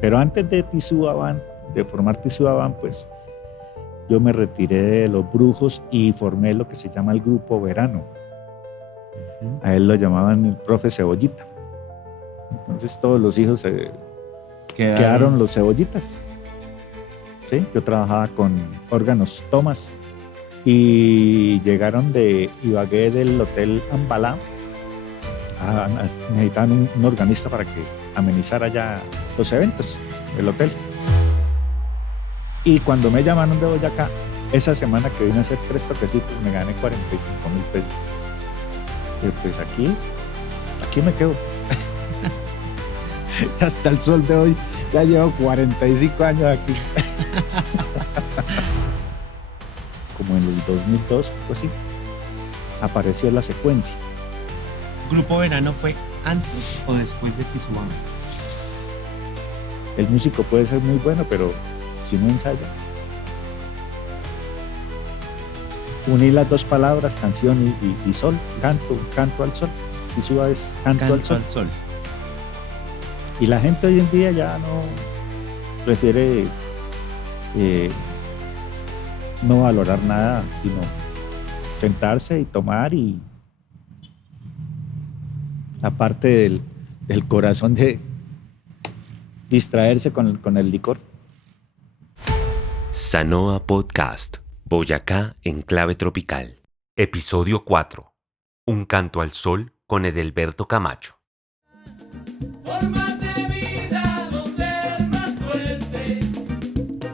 Pero antes de Tizúa Band, de formar Tizúa Band, pues yo me retiré de Los Brujos y formé lo que se llama el Grupo Verano. A él lo llamaban el profe Cebollita. Entonces todos los hijos quedaron los cebollitas. ¿Sí? Yo trabajaba con órganos Thomas y llegaron de Ibagué del Hotel Ambalá. Necesitaban un organista para que amenizara ya los eventos del hotel. Y cuando me llamaron de Boyacá, esa semana que vine a hacer 3 toquecitos, me gané 45,000 pesos. Y pues aquí me quedo. Hasta el sol de hoy, ya llevo 45 años aquí. Como en el 2002, pues sí, apareció la secuencia. ¿Grupo Verano fue antes o después de Tizúa Band? El músico puede ser muy bueno, pero si no ensaya. Uní las dos palabras, canción y sol, canto al sol. Tizúa es canto al sol. Y la gente hoy en día ya no prefiere no valorar nada, sino sentarse y tomar y aparte del corazón de distraerse con el licor. Sanoa Podcast, Boyacá en clave tropical. Episodio 4. Un canto al sol con Edelberto Camacho. Formas de vida donde el más fuerte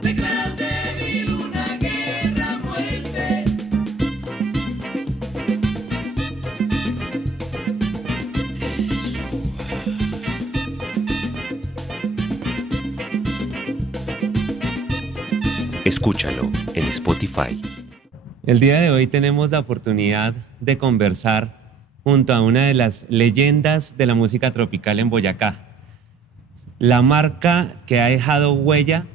declara al débil una guerra a muerte. Escúchalo en Spotify. El día de hoy tenemos la oportunidad de conversar junto a una de las leyendas de la música tropical en Boyacá. La marca que ha dejado huella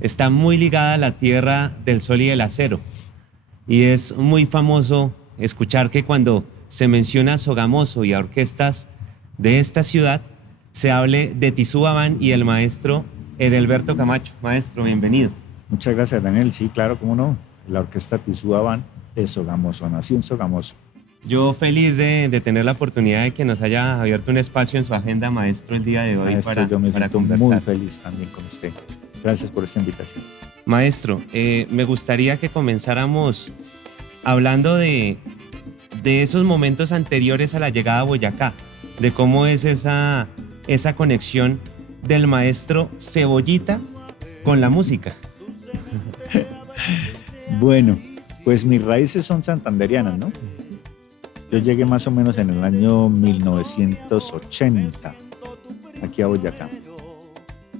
está muy ligada a la tierra del sol y del acero. Y es muy famoso escuchar que cuando se menciona a Sogamoso y a orquestas de esta ciudad, se hable de Tizúa Band y el maestro Edelberto Camacho. Maestro, bienvenido. Muchas gracias, Daniel. Sí, claro, cómo no. La orquesta Tizúa Band de Sogamoso, nació en Sogamoso. Yo feliz de tener la oportunidad de que nos haya abierto un espacio en su agenda, maestro, el día de hoy. Maestro, yo me para siento conversar. muy feliz también con usted. Gracias por esta invitación. Maestro, me gustaría que comenzáramos hablando de esos momentos anteriores a la llegada a Boyacá, de cómo es esa conexión del maestro Cebollita con la música. Bueno, pues mis raíces son santanderianas, ¿no? Yo llegué más o menos en el año 1980 aquí a Boyacá.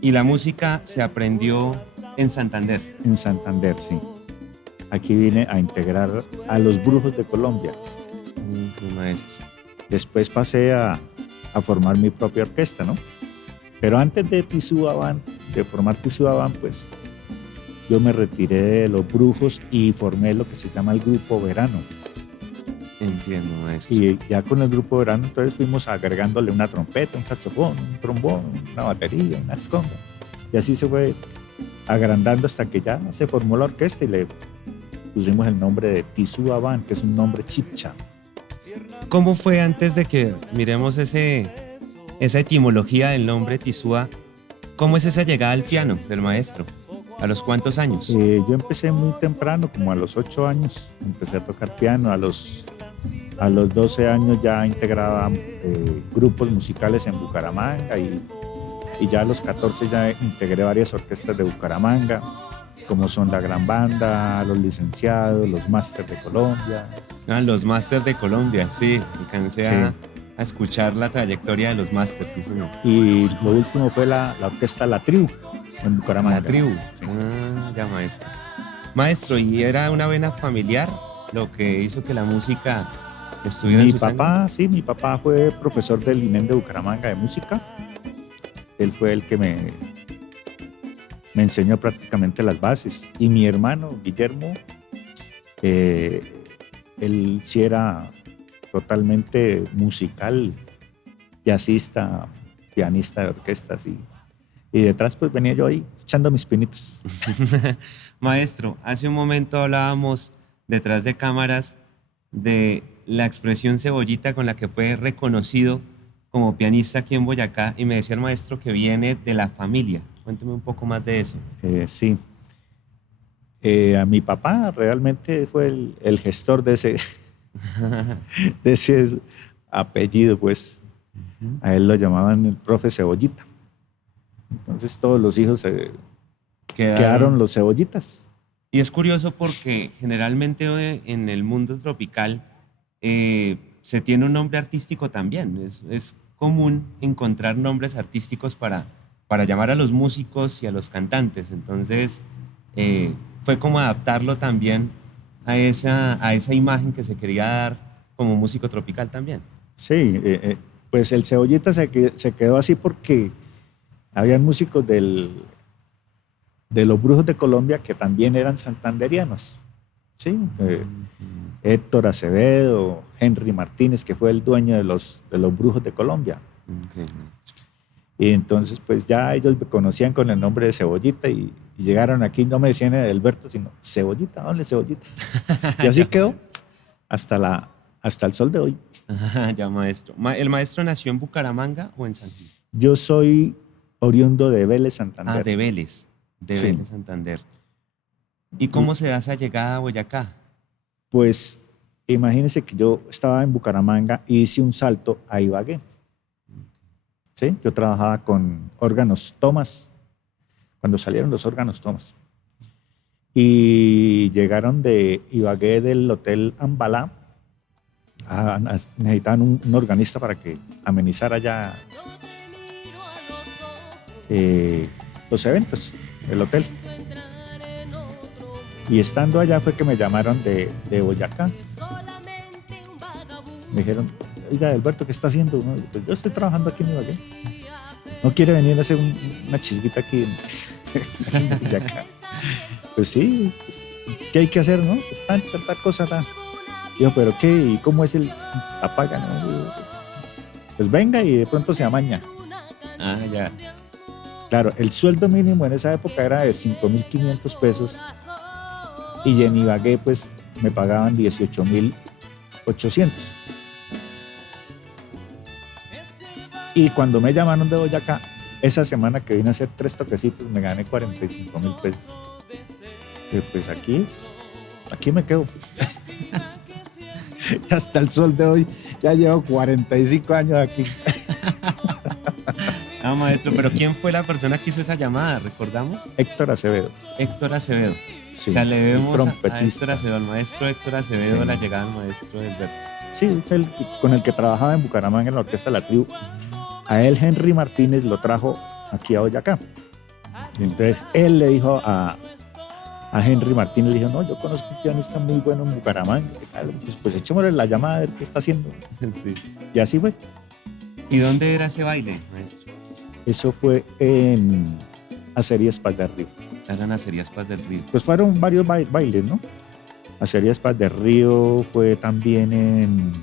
Y la música se aprendió en Santander. En Santander, sí. Aquí vine a integrar a Los Brujos de Colombia. Maestro. Después pasé a formar mi propia orquesta, ¿no? Pero antes de Tizúa Band, de formar Tizúa Band, pues yo me retiré de Los Brujos y formé lo que se llama el Grupo Verano. Entiendo, maestro. Y ya con el Grupo Verano, entonces fuimos agregándole una trompeta, un saxofón, un trombón, una batería, una esconda. Y así se fue agrandando hasta que ya se formó la orquesta y le pusimos el nombre de Tizúa Band, que es un nombre chipcha. ¿Cómo fue antes de que miremos esa etimología del nombre Tizúa? ¿Cómo es esa llegada al piano del maestro? ¿A los cuántos años? Yo empecé muy temprano, como a los 8 años, empecé a tocar piano. A los 12 años ya integraba grupos musicales en Bucaramanga y ya a los 14 ya integré varias orquestas de Bucaramanga, como son la Gran Banda, los Licenciados, los Masters de Colombia. Los Masters de Colombia, sí, alcancé a escuchar la trayectoria de los Masters, sí, señor. Y lo último fue la orquesta La Tribu en Bucaramanga. La Tribu. Sí. Ya, maestro. Maestro, ¿y era una vena familiar lo que hizo que la música estuviera en su sangre? Mi papá fue profesor del INEM de Bucaramanga de música. Él fue el que me enseñó prácticamente las bases. Y mi hermano, Guillermo, él sí era totalmente musical, jazzista, pianista de orquestas y Y detrás pues venía yo ahí echando mis pinitos. Maestro, hace un momento hablábamos detrás de cámaras de la expresión cebollita con la que fue reconocido como pianista aquí en Boyacá y me decía el maestro que viene de la familia. Cuénteme un poco más de eso. Sí. A mi papá realmente fue el gestor de ese apellido, pues. A él lo llamaban el profe Cebollita. Entonces todos los hijos quedaron los cebollitas. Y es curioso porque generalmente en el mundo tropical se tiene un nombre artístico también. Es común encontrar nombres artísticos para llamar a los músicos y a los cantantes. Entonces fue como adaptarlo también a esa imagen que se quería dar como músico tropical también. Sí, pues el Cebollita se quedó así porque habían músicos de los Brujos de Colombia que también eran santanderianos. Sí, Héctor Acevedo, Henry Martínez, que fue el dueño de los Brujos de Colombia. Okay. Y entonces pues ya ellos me conocían con el nombre de Cebollita y llegaron aquí, no me decían Edelberto, sino Cebollita, dale Cebollita. Y así quedó hasta el sol de hoy. Ya, maestro. ¿El maestro nació en Bucaramanga o en San Gil? Yo soy oriundo de Vélez, Santander. De Vélez. Sí. Vélez, Santander. ¿Y cómo se da esa llegada a Boyacá? Pues imagínense que yo estaba en Bucaramanga y hice un salto a Ibagué. ¿Sí? Yo trabajaba con órganos Thomas, cuando salieron los órganos Thomas. Y llegaron de Ibagué del Hotel Ambalá. Necesitaban un organista para que amenizara ya los eventos del hotel. Y estando allá fue que me llamaron de Boyacá. Me dijeron, oiga, Alberto, ¿qué está haciendo? No, pues yo estoy trabajando aquí en Ibagué. ¿No quiere venir a hacer una chisguita aquí en Boyacá? Pues sí, pues, ¿qué hay que hacer, no? Pues tanta cosa. Digo, ¿pero qué? ¿Y cómo es la paga? ¿No? Digo, pues venga y de pronto se amaña. Ah, ya. Claro, el sueldo mínimo en esa época era de 5.500 pesos y en Ibagué pues me pagaban 18.800. Y cuando me llamaron de Boyacá, esa semana que vine a hacer 3 toquecitos me gané 45.000 pesos. Y pues aquí me quedo. Hasta el sol de hoy, ya llevo 45 años aquí. Ah, maestro, pero ¿quién fue la persona que hizo esa llamada? ¿Recordamos? Héctor Acevedo. Héctor Acevedo. Sí, o sea, le debemos a trompetista. Héctor Acevedo, al maestro Héctor Acevedo, Sí. la llegada del maestro Edelberto. Sí, es el con el que trabajaba en Bucaramanga en la orquesta La Tribu. A él Henry Martínez lo trajo aquí a Boyacá. Y entonces él le dijo a Henry Martínez, le dijo, no, yo conozco un pianista muy bueno en Bucaramanga. Pues echémosle la llamada a ver qué está haciendo. Sí. Y así fue. ¿Y dónde era ese baile, maestro? Eso fue en Acerías Paz del Río. Eran Acerías Paz del Río. Pues fueron varios bailes, ¿no? Acerías Paz del Río fue también en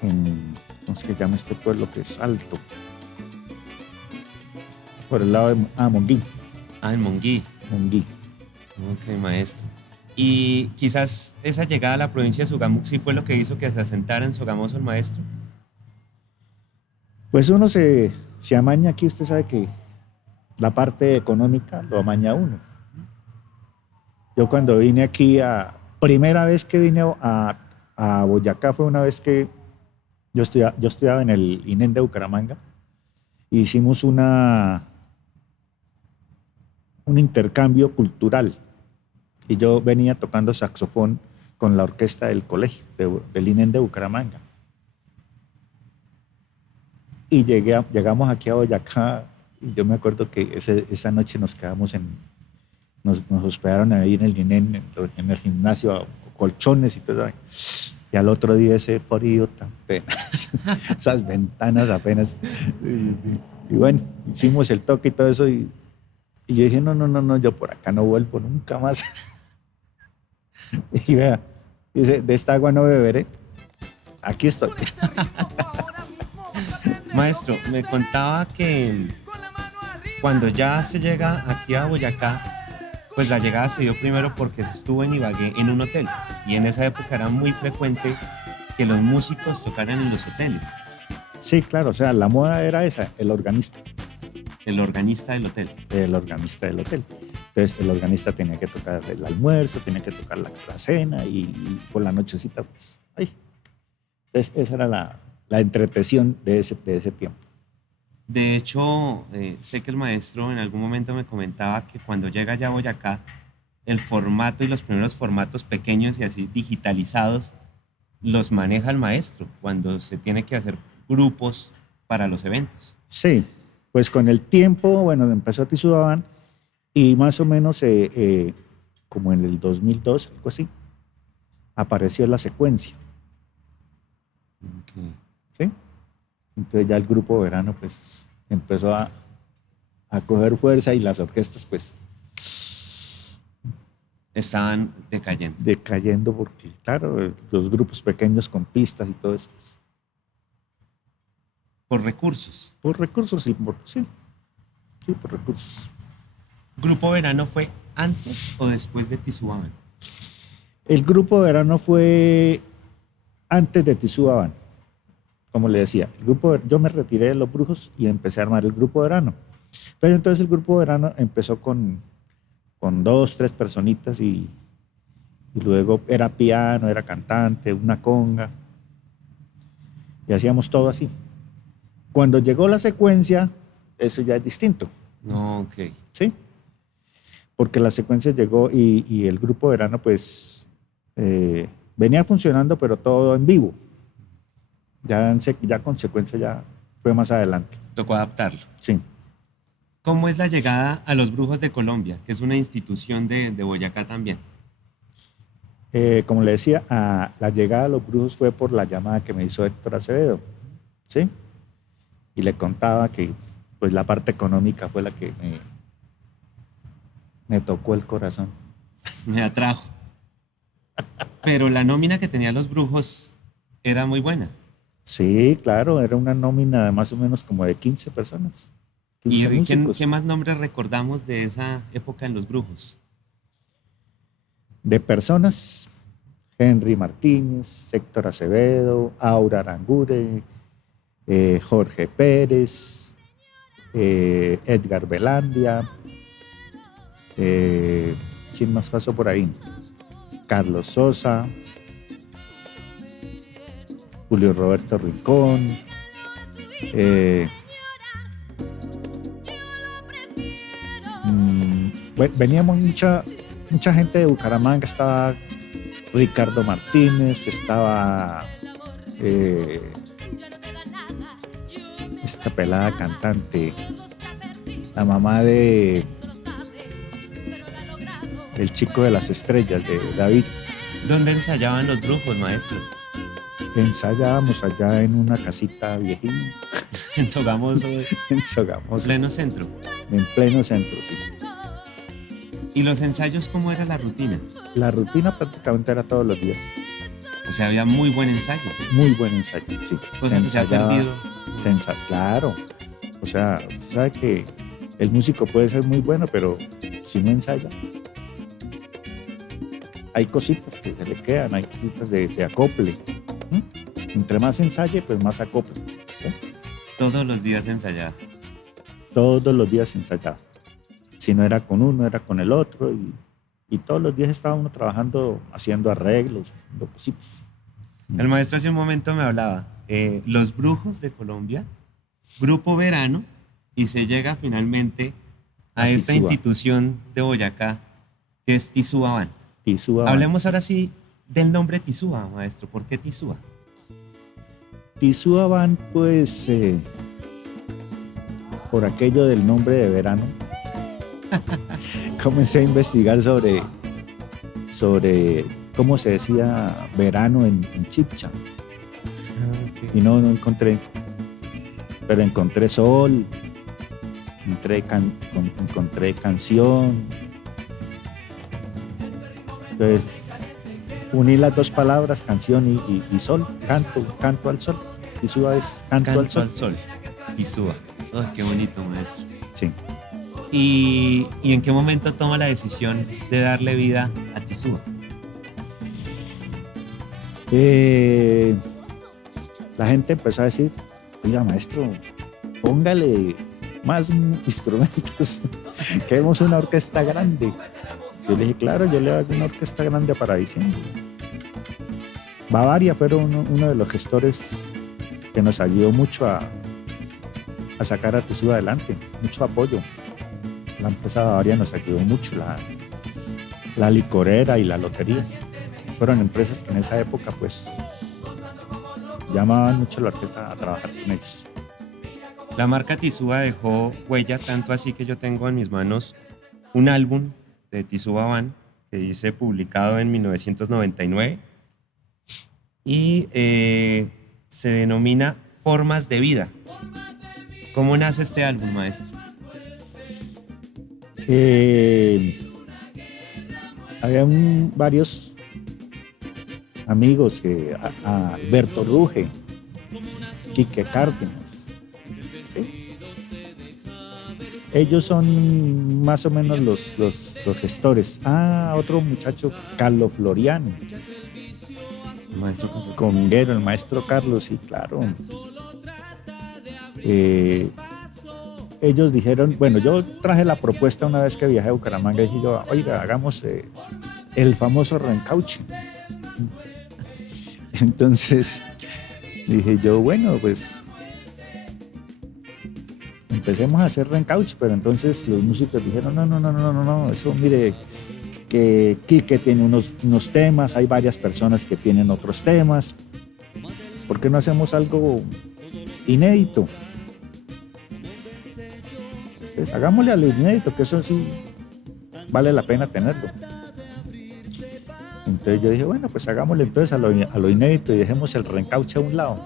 ¿cómo es que llama este pueblo que es alto? Por el lado de Monguí. Ah, en Monguí. Monguí. Ok, maestro. Y quizás esa llegada a la provincia de Sogamuxi fue lo que hizo que se asentara en Sogamoso el maestro. Pues uno se amaña aquí, usted sabe que la parte económica lo amaña uno. Yo cuando vine aquí, primera vez que vine a Boyacá fue una vez que yo estudiaba en el INEN de Bucaramanga. Hicimos un intercambio cultural y yo venía tocando saxofón con la orquesta del colegio, del INEN de Bucaramanga. Y llegamos aquí a Boyacá y yo me acuerdo que esa noche nos quedamos nos hospedaron ahí en el INEN, en el gimnasio, colchones y todo eso. Y al otro día ese frío tan apenas, esas ventanas apenas. Y bueno, hicimos el toque y todo eso y yo dije, no, yo por acá no vuelvo nunca más. Y vea, dice, de esta agua no beberé. Aquí estoy. Maestro, me contaba que Cuando ya se llega aquí a Boyacá, pues la llegada se dio primero porque se estuvo en Ibagué en un hotel. Y en esa época era muy frecuente que los músicos tocaran en los hoteles. Sí, claro, o sea, la moda era esa, el organista El organista del hotel. del hotel. Entonces el organista tenía que tocar el almuerzo, tenía que tocar la cena y por la nochecita, pues, ahí. Entonces esa era la entretención de ese tiempo. De hecho, sé que el maestro en algún momento me comentaba que cuando llega ya a Boyacá, el formato y los primeros formatos pequeños y así digitalizados los maneja el maestro cuando se tiene que hacer grupos para los eventos. Sí, pues con el tiempo, bueno, empezó Tisuabán y más o menos como en el 2002, algo así, apareció la secuencia, ¿sí? Entonces ya el grupo Verano pues empezó a coger fuerza y las orquestas pues Estaban decayendo. decayendo porque claro, los grupos pequeños con pistas y todo eso, pues, Por recursos. por recursos y sí, por recursos. ¿Grupo Verano fue antes o después de Tisuabán? El grupo Verano fue antes de Tisuabán, como le decía. Yo me retiré de Los Brujos y empecé a armar el grupo Verano. Pero entonces el grupo Verano empezó con 2, 3 personitas y luego era piano, era cantante, una conga y hacíamos todo así. Cuando llegó la secuencia, eso ya es distinto, No, ok. ¿sí? Porque la secuencia llegó y el grupo Verano pues venía funcionando pero todo en vivo. Ya con secuencia ya fue más adelante. Tocó adaptarlo. Sí. ¿Cómo es la llegada a los Brujos de Colombia, que es una institución de Boyacá también? Como le decía, la llegada a Los Brujos fue por la llamada que me hizo Héctor Acevedo, ¿sí? Y le contaba que pues la parte económica fue la que me tocó el corazón. Me atrajo. Pero la nómina que tenían los Brujos era muy buena. Sí, claro, era una nómina de más o menos como de 15 personas. 15 ¿Y músicos. qué más nombres recordamos de esa época en los Brujos? De personas, Henry Martínez, Héctor Acevedo, Aura Arangure, Jorge Pérez, Edgar Velandia, ¿quién más pasó por ahí? Carlos Sosa, Julio Roberto Rincón, veníamos mucha gente de Bucaramanga, estaba Ricardo Martínez, estaba esta pelada cantante, la mamá del chico de las estrellas, de David. ¿Dónde ensayaban los Brujos, maestro? Ensayábamos allá en una casita viejita, En Sogamoso, en Sogamoso, pleno centro. en pleno centro, sí. ¿Y los ensayos cómo era la rutina? La rutina prácticamente era todos los días. O sea, había muy buen ensayo. Muy buen ensayo, sí. Cosa que se ha perdido. Claro. O sea, usted sabe que el músico puede ser muy bueno, pero si no ensaya, hay cositas que se le quedan, hay cositas de acople. Entre más ensaye, pues más acople. ¿Sí? Todos los días ensayaba. Todos los días ensayaba. Si no era con uno, era con el otro. Y todos los días estaba uno trabajando, haciendo arreglos, haciendo cositas. El maestro hace un momento me hablaba, los Brujos de Colombia, Grupo Verano, y se llega finalmente a esta Tisuá. institución de Boyacá, que es Tisuabán. Tisuá. Hablemos ahora sí del nombre Tisuá, maestro. ¿Por qué Tisuá? Tisuabán, pues, por aquello del nombre de verano, comencé a investigar sobre cómo se decía verano en chipcha. Y no encontré, pero encontré sol, encontré canción. Entonces, uní las dos palabras, canción y sol, canto al sol. Tisuá es canto al sol. Tisuá. Ay, qué bonito, maestro. Sí. ¿Y en qué momento toma la decisión de darle vida a Tizúa? La gente empezó a decir, oiga, maestro, póngale más instrumentos, queremos una orquesta grande. Yo le dije, claro, yo le hago una orquesta grande para diciembre. Bavaria fueron uno de los gestores que nos ayudó mucho a sacar a Tizúa adelante, mucho apoyo. La empresa Bavaria nos ayudó mucho, la licorera y la lotería. Fueron empresas que en esa época pues llamaban mucho a la orquesta a trabajar con ellos. La marca Tizúa dejó huella, tanto así que yo tengo en mis manos un álbum de Tizúa Band que dice publicado en 1999 y se denomina Formas de Vida. ¿Cómo nace este álbum, maestro? Había varios amigos, a Alberto Ruge, Quique Cárdenas, ¿sí? Ellos son más o menos los gestores. Otro muchacho, Carlos Floriano, Maestro, conguero, el maestro Carlos, sí, claro. Ellos dijeron, bueno, yo traje la propuesta una vez que viajé a Bucaramanga y dije yo, oiga, hagamos el famoso reencauche. Entonces dije yo, bueno, pues empecemos a hacer reencauche, pero entonces los músicos dijeron, no, eso mire, que Quique tiene unos temas, hay varias personas que tienen otros temas, ¿por qué no hacemos algo inédito? Pues hagámosle a lo inédito, que eso sí vale la pena tenerlo. Entonces yo dije, bueno, pues hagámosle entonces a lo inédito y dejemos el reencauche a un lado.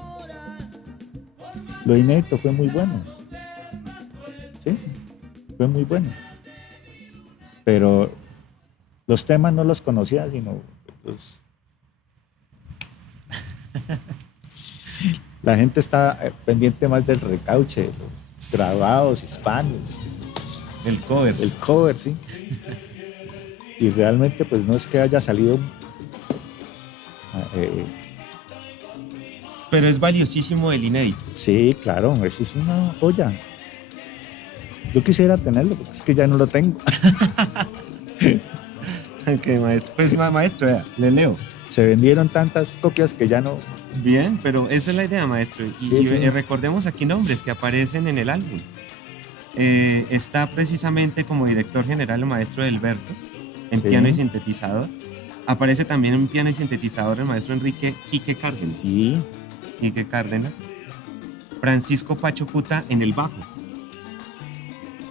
Lo inédito fue muy bueno. Sí, fue muy bueno. Pero los temas no los conocía, sino la gente está pendiente más del reencauche, grabados hispanos. el cover. El cover, sí. Y realmente pues no es que haya salido Pero es valiosísimo el inédito. sí, claro, eso es una joya. Yo quisiera tenerlo, porque es que ya no lo tengo. Ok, maestro. Pues maestro, vea, le leo. Se vendieron tantas copias que ya no. Bien, pero esa es la idea, maestro. Y Sí. recordemos aquí nombres que aparecen en el álbum. Está precisamente como director general el maestro Delberto en Sí. piano y sintetizador. Aparece también en piano y sintetizador el maestro Enrique Quique Cárdenas. Sí, Quique Cárdenas. Francisco Pachocuta en el bajo.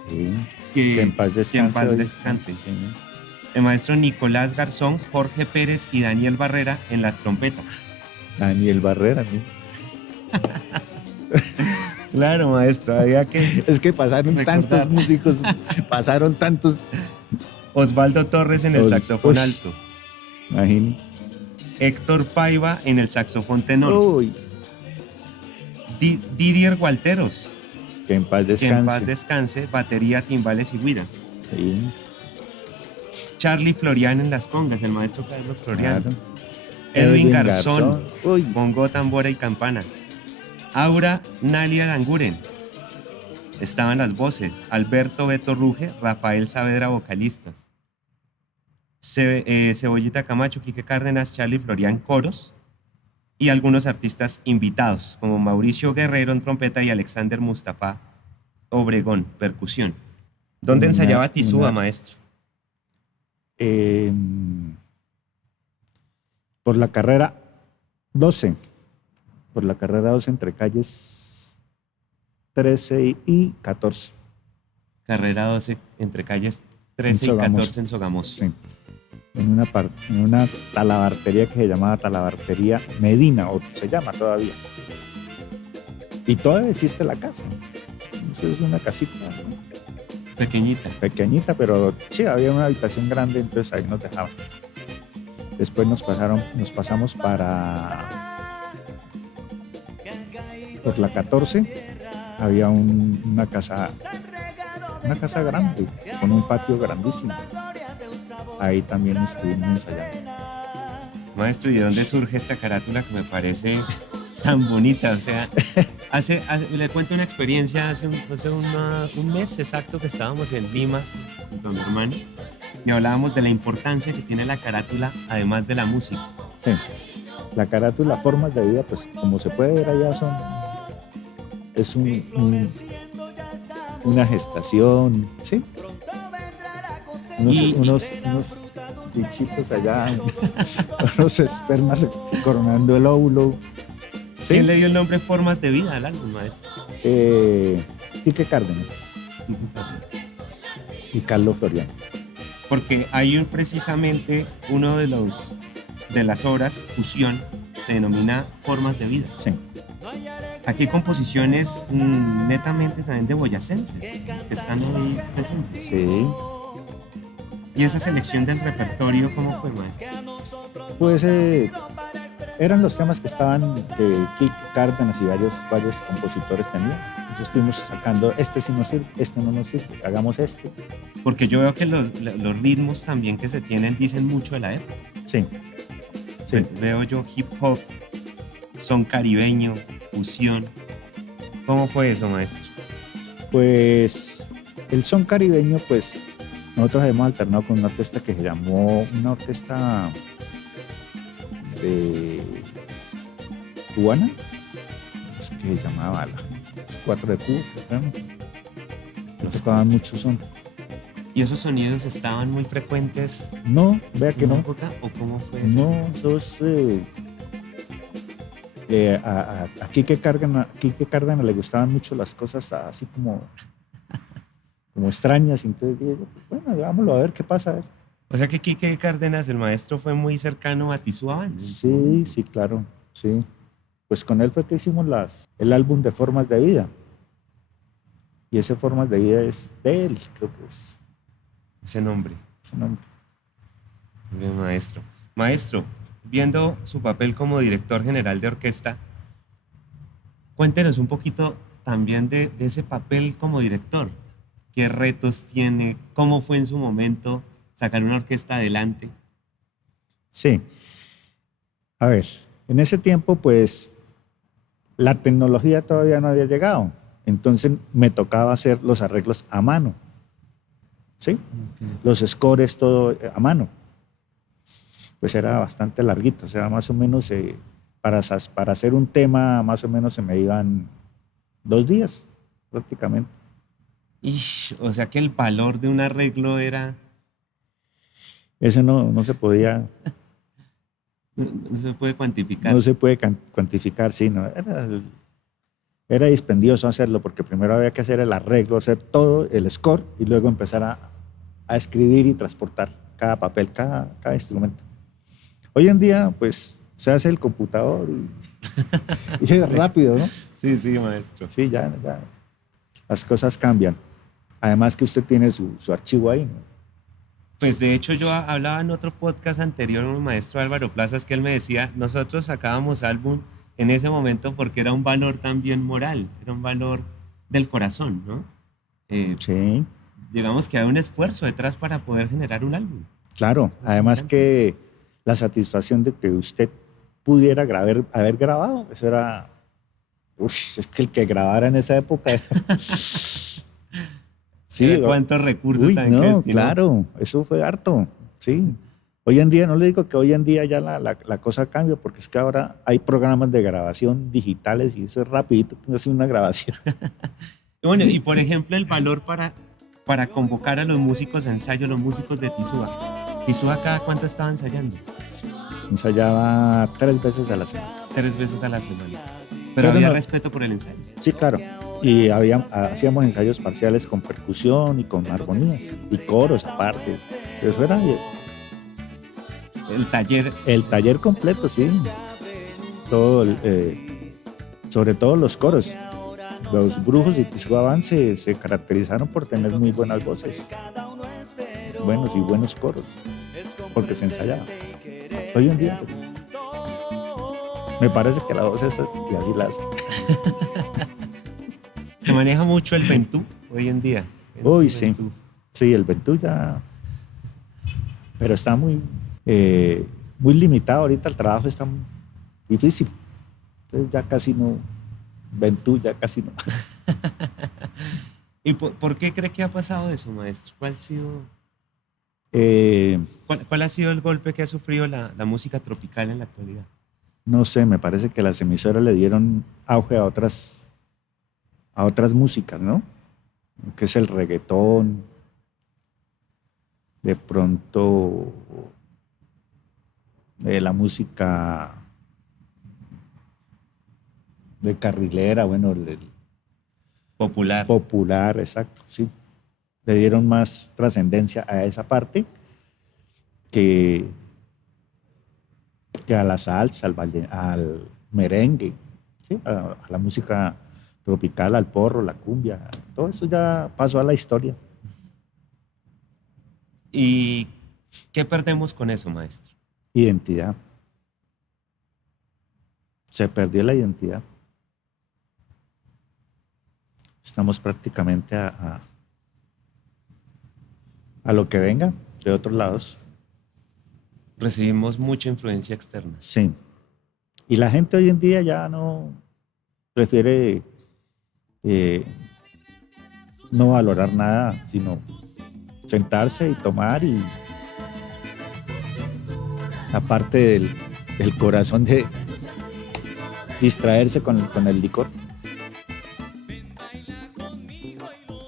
sí. Que, Que en paz que en descanse. paz hoy. descanse. Sí. El maestro Nicolás Garzón, Jorge Pérez y Daniel Barrera en las trompetas. Daniel Barrera, ¿no? Claro, maestro, había que... Es que pasaron Recordar. tantos músicos, pasaron tantos. Osvaldo Torres en el saxofón Ush. alto. Imagínate. Héctor Paiva en el saxofón tenor. Uy, Didier Gualteros, que en paz que en descanse. paz descanse, batería, timbales y guira. Sí, Charlie Florian en las congas, el maestro Carlos Florian. claro. Edwin Garzón, Uy, bongo, tambora y campana. Aura Nalia Languren. Estaban las voces. Alberto Beto Ruge, Rafael Saavedra, vocalistas. Cebollita Camacho, Quique Cárdenas, Charlie Florian, coros. Y algunos artistas invitados, como Mauricio Guerrero en trompeta y Alexander Mustafa Obregón, percusión. ¿Dónde Una- ensayaba Tizúa, una- maestro? por la carrera 12. Por la carrera 12 entre calles 13 y 14. Carrera 12, entre calles 13 y Sogamoso. 14 en Sogamoso. Sí. En una talabartería que se llamaba Talabartería Medina, o se llama todavía. Y todavía existe la casa. Eso es una casita, ¿no? Pequeñita. Pequeñita, pero sí, había una habitación grande, entonces ahí nos dejaban. Después nos pasamos por la 14, había una casa una casa grande, con un patio grandísimo. Ahí también estuvimos ensayando. Maestro, ¿y de dónde surge esta carátula que me parece tan bonita? O sea, le cuento una experiencia hace un mes exacto que estábamos en Lima con mi hermano y hablábamos de la importancia que tiene la carátula además de la música. Sí, la carátula, formas de vida, pues como se puede ver allá es una gestación, ¿sí? Unos bichitos allá, unos espermas coronando el óvulo. ¿Sí? ¿Quién le dio el nombre Formas de Vida al álbum, maestro? Quique Cárdenas y Carlos Floriano. Porque hay precisamente uno de las obras, Fusión, se denomina Formas de Vida. Sí. Aquí hay composiciones netamente también de boyacenses que están ahí presentes. Sí. ¿Y esa selección del repertorio cómo fue, maestro? Pues eran los temas que Quique Cárdenas y varios compositores tenían. Entonces fuimos sacando, este sí nos sirve, este no nos sirve, hagamos este. Porque yo veo que los ritmos también que se tienen dicen mucho de la época. Sí. Sí. Veo yo hip hop, son caribeño, fusión. ¿Cómo fue eso, maestro? Pues el son caribeño, pues nosotros hemos alternado con una orquesta que se llamó una orquesta cubana, es que se llamaba los Cuatro de Cuba, creo. Nos tocaban mucho son. ¿Y esos sonidos estaban muy frecuentes No, vea que en la no. época? ¿O cómo fue eso? No, esos a Quique Cárdenas le gustaban mucho las cosas así como extrañas, entonces dije, pues, bueno, vámonos a ver qué pasa. A ver. O sea que Quique Cárdenas, el maestro, fue muy cercano a Tizú. Sí, claro, sí. Pues con él fue que hicimos el álbum de Formas de Vida. Y ese Formas de Vida es de él, creo que es Ese nombre. ese nombre. Bien, maestro. Maestro, viendo su papel como director general de orquesta, cuéntenos un poquito también de ese papel como director. ¿Qué retos tiene? ¿Cómo fue en su momento sacar una orquesta adelante? Sí. A ver, en ese tiempo, pues, la tecnología todavía no había llegado. Entonces me tocaba hacer los arreglos a mano. ¿Sí? Los scores, todo a mano. Pues era bastante larguito. O sea, más o menos, para hacer un tema, más o menos se me iban 2 días, prácticamente. O sea que el valor de un arreglo era... Eso no se podía... No se puede cuantificar. No se puede cuantificar, sí. No. Era dispendioso hacerlo porque primero había que hacer el arreglo, hacer todo el score y luego empezar a escribir y transportar cada papel, cada instrumento. Hoy en día, pues, se hace el computador y es rápido, ¿no? Sí, maestro. Sí, ya. Las cosas cambian. Además que usted tiene su archivo ahí, ¿no? Pues de hecho yo hablaba en otro podcast anterior con el maestro Álvaro Plazas que él me decía, nosotros sacábamos álbum en ese momento porque era un valor también moral, era un valor del corazón, ¿no? Sí. Digamos que hay un esfuerzo detrás para poder generar un álbum. Claro, además que la satisfacción de que usted pudiera haber grabado, eso era... es que el que grabara en esa época... Sí, ¿cuántos recursos también que no, destinó? claro, eso fue harto, sí. Hoy en día, no le digo que hoy en día ya la cosa cambia, porque es que ahora hay programas de grabación digitales y eso es rapidito, hace una grabación. Bueno, y por ejemplo el valor para convocar a los músicos a ensayo, los músicos de Tizúa. ¿Tizúa cada cuánto estaba ensayando? Ensayaba 3 veces a la semana. 3 veces a la semana. Pero Pero había no- respeto por el ensayo. Sí, claro. Y hacíamos ensayos parciales con percusión y con armonías y coros aparte. Eso era El taller, el taller completo, sí. Todo, sobre todo los coros. Los brujos de Tizúa se caracterizaron por tener muy buenas voces, buenos y buenos coros, porque se ensayaba. Hoy en día, pues, me parece que la voz es así, y así la hace. se maneja mucho el ventú hoy en día. Uy, sí. Sí, el Ventú ya... Pero está muy limitado ahorita, el trabajo está muy difícil. Entonces ya casi no... Ventú ya casi no. ¿Y por qué cree que ha pasado eso, maestro? Eh, ¿Cuál ha sido el golpe que ha sufrido la música tropical en la actualidad? no sé, me parece que las emisoras le dieron auge a otras músicas, ¿no? Que es el reggaetón, de pronto la música de carrilera, bueno, el Popular. popular, exacto, sí. Le dieron más trascendencia a esa parte que a la salsa, al merengue, ¿sí? A la música tropical, al porro, la cumbia, todo eso ya pasó a la historia. ¿Y qué perdemos con eso, maestro? Identidad. Se perdió la identidad. Estamos prácticamente a lo que venga de otros lados. Recibimos mucha influencia externa. Sí. Y la gente hoy en día ya no prefiere no valorar nada, sino sentarse y tomar y aparte del corazón de distraerse con el licor.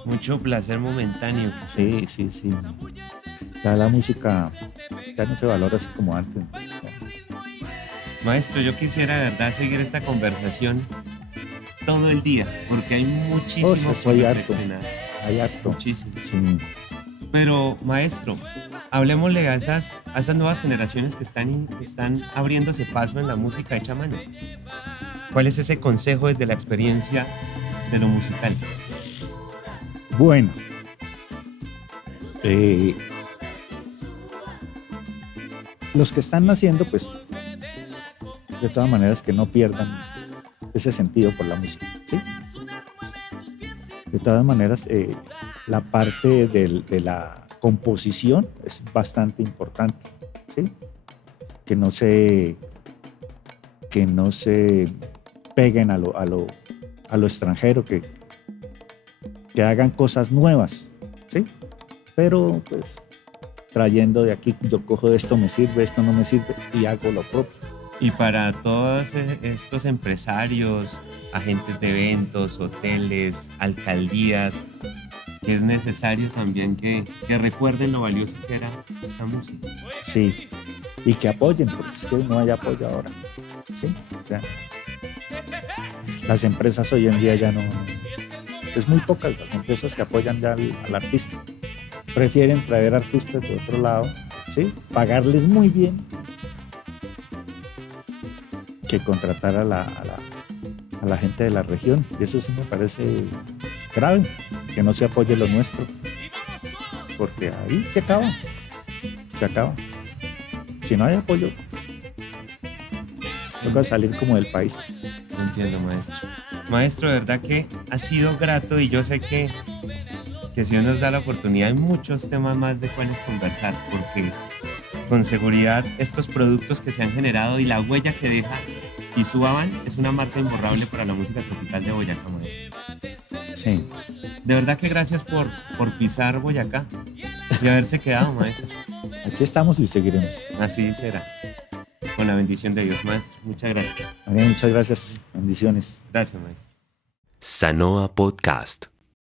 Mucho placer momentáneo. Sí, sí, sí. Ya la música ya no se valora así como antes. Maestro, yo quisiera de verdad seguir esta conversación todo el día, porque hay muchísimo por soy harto. reflexionar. Hay harto. Muchísimo. Sí. Pero, maestro, hablemosle a esas nuevas generaciones que están abriéndose paso en la música hecha a mano. ¿Cuál es ese consejo desde la experiencia de lo musical? Bueno, los que están naciendo, pues, de todas maneras que no pierdan ese sentido por la música, ¿sí? De todas maneras, la parte de la composición es bastante importante, ¿sí? Que no se peguen a lo extranjero, que hagan cosas nuevas, ¿sí? Pero pues trayendo de aquí, yo cojo esto, me sirve, esto no me sirve y hago lo propio. Y para todos estos empresarios, agentes de eventos, hoteles, alcaldías, que es necesario también que recuerden lo valioso que era esta música. Sí, y que apoyen, porque es que no hay apoyo ahora, ¿sí? O sea, las empresas hoy en día ya no... Es muy pocas las empresas que apoyan ya al artista. Prefieren traer artistas de otro lado, ¿sí? Pagarles muy bien que contratar a la gente de la región. Y eso sí me parece grave, que no se apoye lo nuestro. Porque ahí se acaba. Se acaba. Si no hay apoyo, toca salir como del país. No entiendo, maestro. Maestro, de verdad que ha sido grato y yo sé que si Dios nos da la oportunidad hay muchos temas más de cuáles conversar, porque con seguridad estos productos que se han generado y la huella que deja Isuaban es una marca imborrable para la música tropical de Boyacá, maestro. Sí. De verdad que gracias por pisar Boyacá y haberse quedado, maestro. Aquí estamos y seguiremos. Así será. Con la bendición de Dios, maestro. Muchas gracias. María, muchas gracias. Bendiciones. Gracias, maestro. Sanoa Podcast.